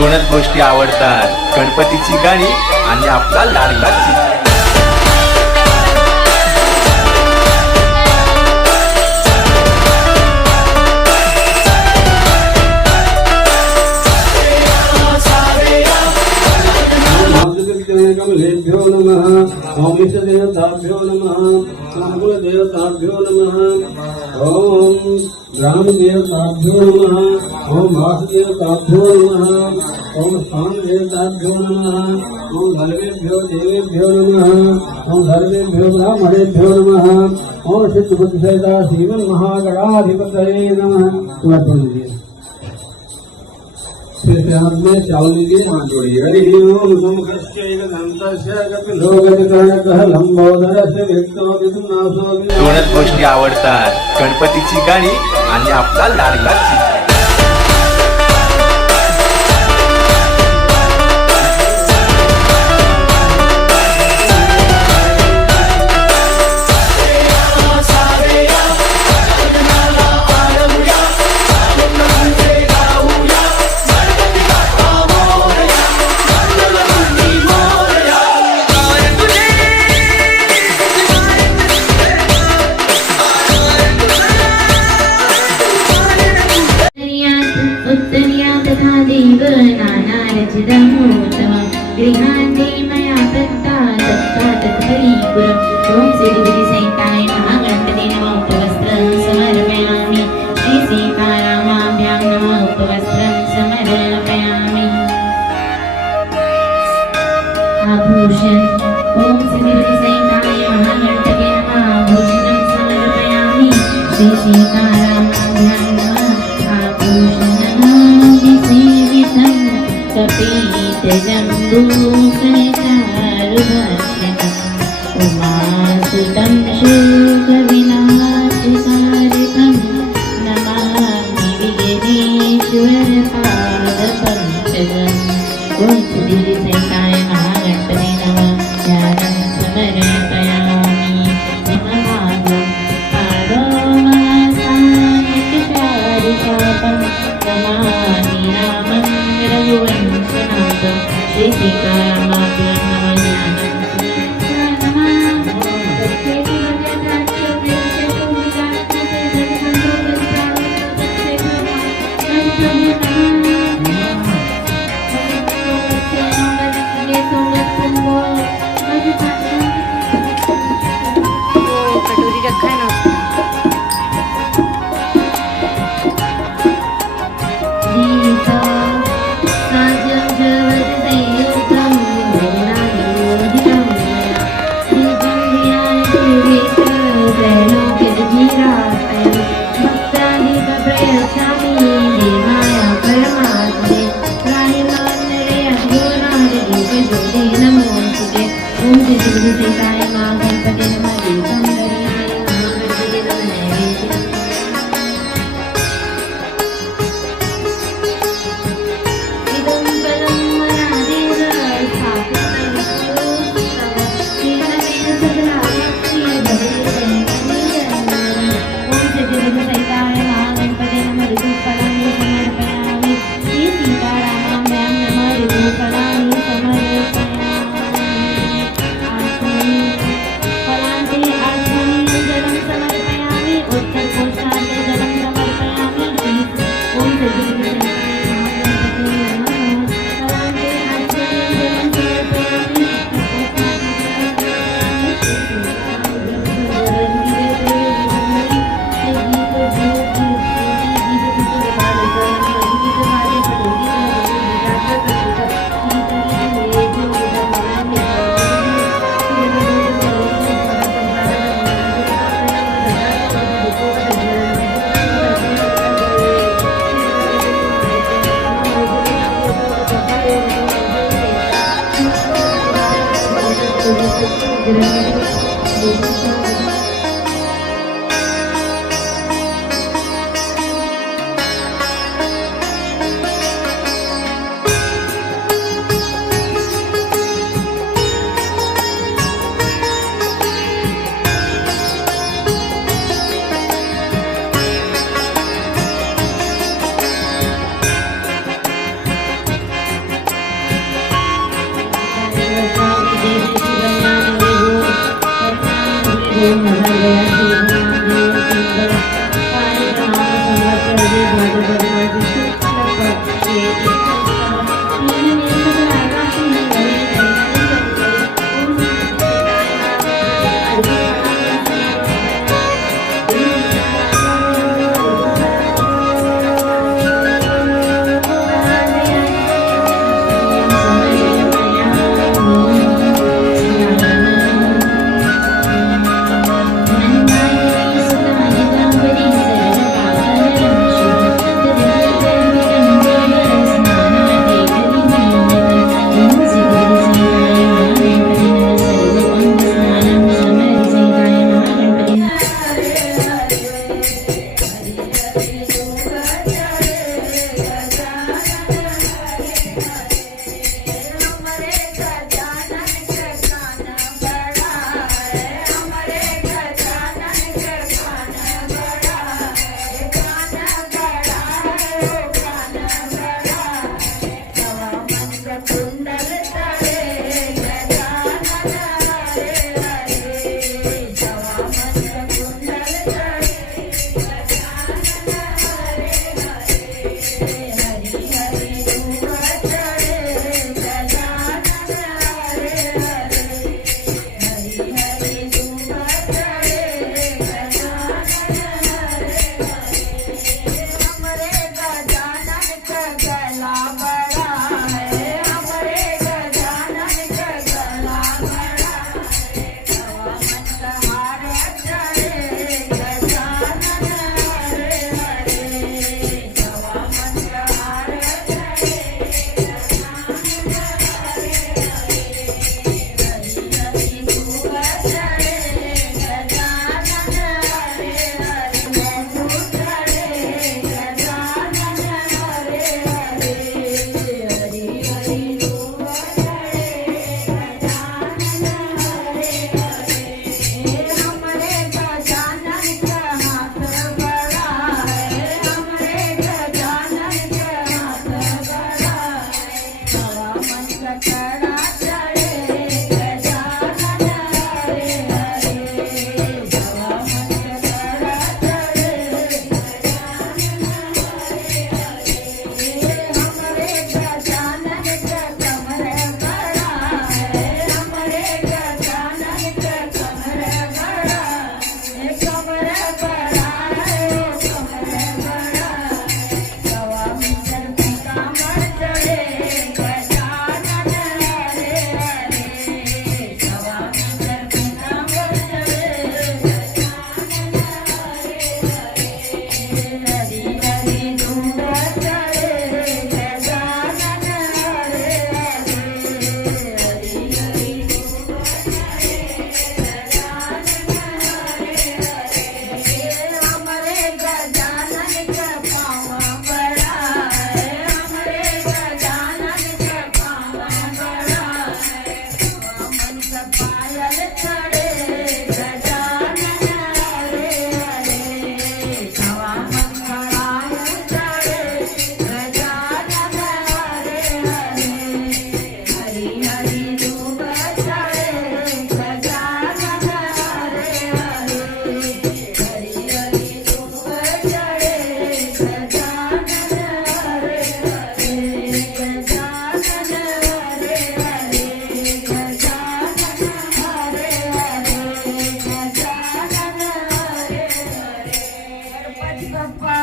दोनच गोष्टी आवडतात, गणपतीची गाणी आणि आपला लाडका चित्र. कमलेभ्यो नमः ओम इष्टदेवताभ्यो नमः ओम कुलदेवताभ्यो नमः ओम ग्रामदेवताभ्यो नमः ओम वासुदेवताभ्यो नमः ओम स्थानदेवताभ्यो नमः ओम धर्मेभ्यो देवेभ्यो नमः ओम धर्मेभ्यो ब्राह्मणेभ्यो नमः ओम सिद्धबुद्धिसहिता श्रीमन्महागणाधिपतये नमः. फिर हाथ में चावल लीजिए, हाथ जोड़िए. हरि ओम दोनच गोष्टी आवडतात, गणपतीची गाणी आणि आपला लाडका चित्र. गृहान्ते मया दत्ता तत्परिपुरम् ॐ श्रीगुरुसहिताय महागणपते नमः उपवस्त्रं समर्पयामि. श्रीसीतारामाभ्यां नमः उपवस्त्रं समर्पयामि. आभूषण ॐ श्रीगुरुसहिताय महागणपते नमः आभूषणं समर्पयामि. श्रीसीतारामाभ्यां नमः आभूषणं कपीतजम्बूफलचारुभक्षणम् उमासुतं शोकविनाशकारकं नमामि विघ्नेश्वरपादपङ्कजम्. ॐ श्रीगुरुसहिताय महागणपते नमः ध्यानं समर्पयामि. महाभागं पादोमासानिकशारुशापं नमामि रामं रघुवंशनाथं. श्री सीतारामाभ्यां नमः ध्यानं कटोरी रखा है ना. गप्पा